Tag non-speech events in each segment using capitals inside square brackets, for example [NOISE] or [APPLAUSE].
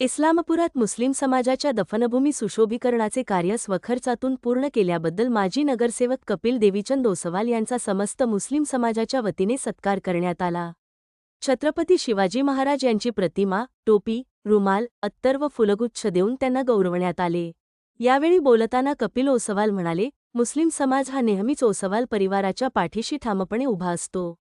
इस्लामपुरात मुस्लिम समाजाच्या दफनभूमी सुशोभीकरणाचे कार्य स्वखर्चातून पूर्ण केल्याबद्दल माजी नगरसेवक कपिल देवीचंद ओसवाल यांचा समस्त मुस्लिम समाजाच्या वतीने सत्कार करण्यात आला. छत्रपती शिवाजी महाराज यांची प्रतिमा टोपी रुमाल अत्तर व फुलगुच्छ देऊन त्यांना गौरवण्यात आले. यावेळी बोलताना कपिल ओसवाल म्हणाले मुस्लिम समाज हा नेहमीच ओसवाल परिवाराच्या पाठीशी ठामपणे उभा असतो.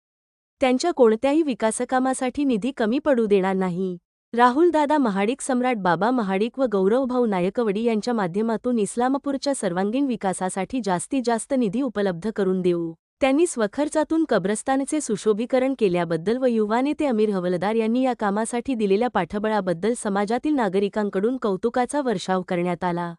त्यांच्या कोणत्याही विकासकामासाठी निधी कमी पडू देणार नाही. राहुलदादा महाडिक सम्राट बाबा महाडिक व गौरवभाऊ नायकवडी यांच्या माध्यमातून इस्लामपूरच्या सर्वांगीण विकासासाठी जास्तीत जास्त निधी उपलब्ध करून देऊ. त्यांनी स्वखर्चातून कब्रस्तानचे सुशोभीकरण केल्याबद्दल व युवा नेते अमीर हवलदार यांनी या कामासाठी दिलेल्या पाठबळाबद्दल समाजातील नागरिकांकडून कौतुकाचा वर्षाव करण्यात आला.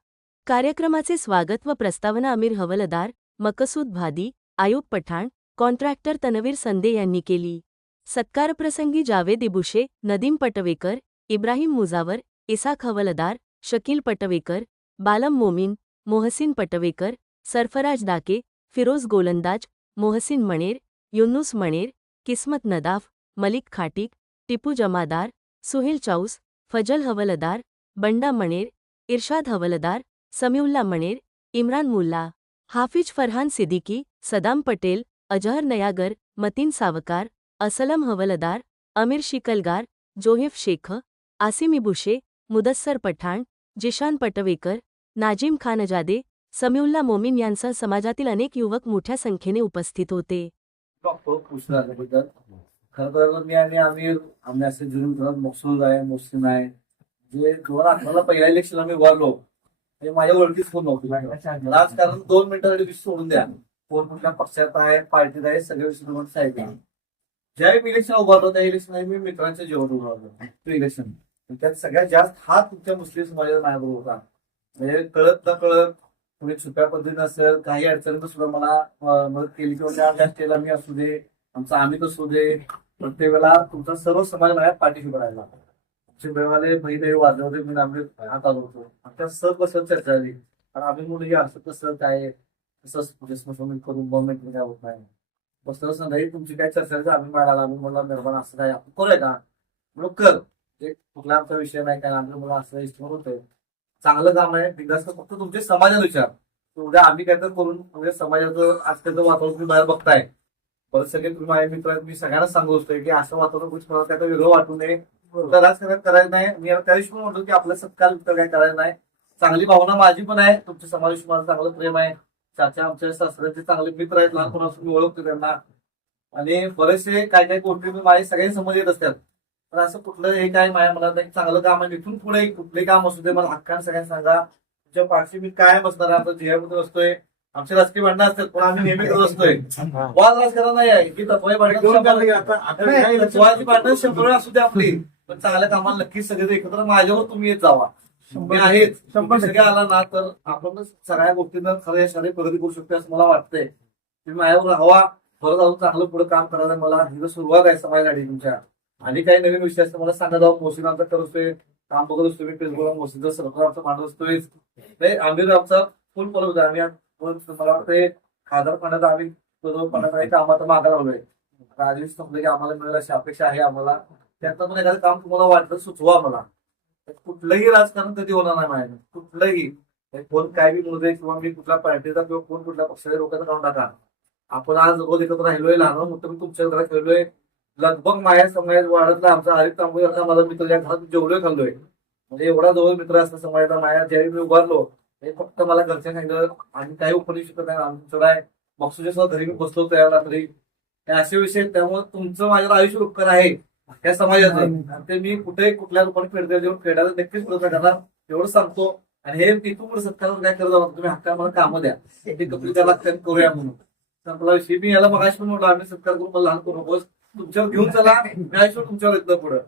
कार्यक्रमाचे स्वागत व प्रस्तावना अमीर हवलदार मकसूद भादी आयुब पठाण कॉन्ट्रॅक्टर तनवीर संदे यांनी केली. सत्कारप्रसंगी जावेद इबुशे नदीम पटवेकर इब्राहिम मुजावर इसाक हवलदार शकील पटवेकर बालम मोमीन मोहसिन पटवेकर सरफराज दाके फिरोज गोलंदाज मोहसिन मणेर युनुस मणेर किस्मत नदाफ मलिक खाटिक टिपू जमादार सुहेल चाऊस फजल हवलदार बंडा मणेर इर्शाद हवलदार समीउल्ला मणेर इम्रान मुल्ला हाफिज फरहान सिद्दीकी सदाम पटेल अजहर नयागर मतीन सावकार असलम हवलदार अमीर शिकलगार जोहेफ शेख आसिमी बुशे मुदस्सर पठाण जिशान पटवेकर नाजिम खानजादे समीउल्ला मोमीन यांसह समाजातील अनेक युवक मोठ्या संख्येने उपस्थित होते. बघतो खरं मी आणि आम्ही आम्ही असे जुळून घरात मकसूद आहे मुस्लिम आहे. जे दोन अठराला पहिल्या इलेक्शन आम्ही उभारलो ते माझ्या ओळखीच फोन नव्हती. राजकारण दोन मिनिटासाठी विषय सोडून द्या. कोण कुठल्या पक्षात आहे पार्टीत आहे सगळे विषय तुम्हाला साहेब ज्यावेळी इलेक्शन उभारलो त्या इलेक्शन मी मित्रांच्या जेवण उभारलो. तो इलेक्शन त्यात सगळ्यात जास्त हा तुमच्या मुस्लिम समाजाचा माझ्याबरोबर होता. म्हणजे कळत न कळत कुणी छुप्या पद्धतीने असेल काही अडचणीत सुद्धा मला मदत केली किंवा त्या मी असू दे आमचा आम्ही असू दे प्रत्येक वेळेला तुमचा सर्व समाज माझ्या पाठीशी पडायला चिंबेवाले बहिणी होते मी आम्ही हात आलो होतो आमच्या सहज बसत चर्चा झाली. आणि आम्ही म्हणून हे असं कसं काय कसं म्हणजे स्मशान करून गव्हर्नमेंट काय? होत नाही बसलं संध्याकाळी तुमची काय चर्चा आम्ही म्हणाला आम्ही म्हणला निर्माण असं काय? आपण करूया का? म्हणून कर. कुठला आमचा विषय नाही काय आम्ही मला असं इष्ट होतंय. चांगलं काम आहे. विकास फक्त तुमच्या समाजाचा विचार. उद्या आम्ही काय तर करून म्हणजे समाजाचं आजकालचं वातावरण तुम्ही बाहेर बघताय. परत सगळे तुम्ही माझे मित्र आहेत मी सगळ्यांना सांगू असतोय की असं वातावरण कुठे मला काय वेगळं वाटू नये. राजकारण करायचं नाही. मी त्या दिवशी पण म्हणतो की आपलं सत्कार काय करायचं नाही. चांगली भावना माझी पण आहे. तुमच्या समाजाशी माझं चांगलं प्रेम आहे. चाचा आमच्या सासऱ्यांचे चांगले मित्र आहेत. लहानपणापासून मी ओळखतो त्यांना. आणि बरेचसे काय काय गोष्टी मी माझ्या सगळ्यांनी समज येत असतात. पण असं कुठलं हे काय माझ्या मनात एक चांगलं काम आहे. इथून पुढे कुठले काम असू दे मला हक्काने सगळ्यांना सांगा. तुमच्या पाठशी मी काय बसणार आहे. आमचा ध्येयामध्ये असतोय? आमचे राजकीय भांडणं असतात पण आम्ही नेहमी करत असतोय. वाद राजकारण नाही आहे. की तत्वाची भांडणं शंभर वेळा असू दे आपली. पण चांगल्या कामाला नक्कीच सगळे एकत्र माझ्यावर तुम्ही येत जावा. मी आहेच तुम्ही सगळे आला ना तर आपण सगळ्या गोष्टींना खरं शाळेत प्रगती करू शकतो असं मला वाटतंय. तुम्ही माझ्यावर राहावा. परत अजून चांगलं पुढे काम करायला मला ही सुरुवात आहे समाजासाठी तुमच्या आणि काही नवीन विषय असतात. मला सांगा जाऊ मोसीन आमचा करतोय काम बघत असतो मी फेसबुकला मोसीचं सरकार आमचा मांडत असतोय ते आमचा फुल फॉलो होता. आम्ही मला वाटतंय खासदार पाण्यात आम्ही पाण्यात आहे तर आम्हाला मागा लावलोय आता आधीच संपलं की आम्हाला मिळेल अशी अपेक्षा आहे आम्हाला. त्यातनं पण एखादं काम तुम्हाला वाटलं सुचवा मला कुठलंही राजकारण कधी होणार नाही माझ्या कुठलंही. कोण काय बी म्हणू दे किंवा मी कुठल्या पार्टीचा किंवा कोण कुठल्या पक्षाच्या लोकांचा काढून टाका. आपण आज रोज एकत्र राहिलोय लहान मोठं मी तुमच्या घरात खेळलोय लगभग माझ्या समाजात वाढतला आमचा हरित तांबोळी माझा मित्र या घरात जेवलोय खाल्लोय. म्हणजे एवढा जवळ मित्र असता समाजाचा माझ्या ज्यावेळी मी उभारलो हे फक्त मला घरच्या सांगितलं आणि काही उपदेश शिकत नाही. आमच्याकडे आहे. मगसुजेसह घरी मी बसलो तयार रात्री. असे विषय आहेत. त्यामुळे तुमचं माझ्यावर आयुष्य उपकार आहे. या समाजाचं. आणि ते मी कुठे कुठल्या रूपाने फेडता येऊन फेडायला नक्कीच प्रयत्न करणार एवढं सांगतो. आणि हे इथून पुढे सत्कार काय करत जाऊ तुम्ही हक्का मला कामं द्या. ते कपडे त्याला करूया म्हणून. संपला विषय मी याला पण म्हटलं आम्ही सत्कार करून मला लहान करू नकोस तुमच्यावर घेऊन चला. [LAUGHS] मी आयुष्य तुमच्यावर एकदा पुढं.